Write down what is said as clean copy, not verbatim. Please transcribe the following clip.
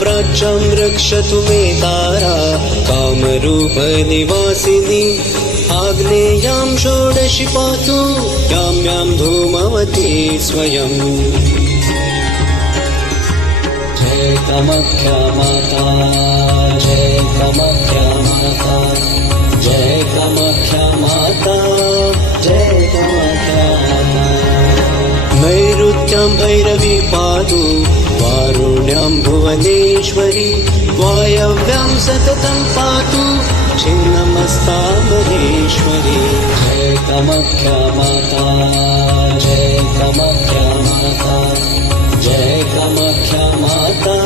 प्राच्यां रक्षतु मे तारा कामरूपनिवासिनी आग्नेयां षोडशी पातु यां धूमवती स्वयम् जय कामाख्या माता जय कामाख्या माता जय कामाख्या माता जय कामाख्या माता नैऋत्यां भैरवी पातु वारुण्यां भुवनेश्वरी वायव्यां सततं पातु छिन्नमस्ता महेश्वरी जय कामाख्या माता जय कामाख्या माता जय कामाख्या माता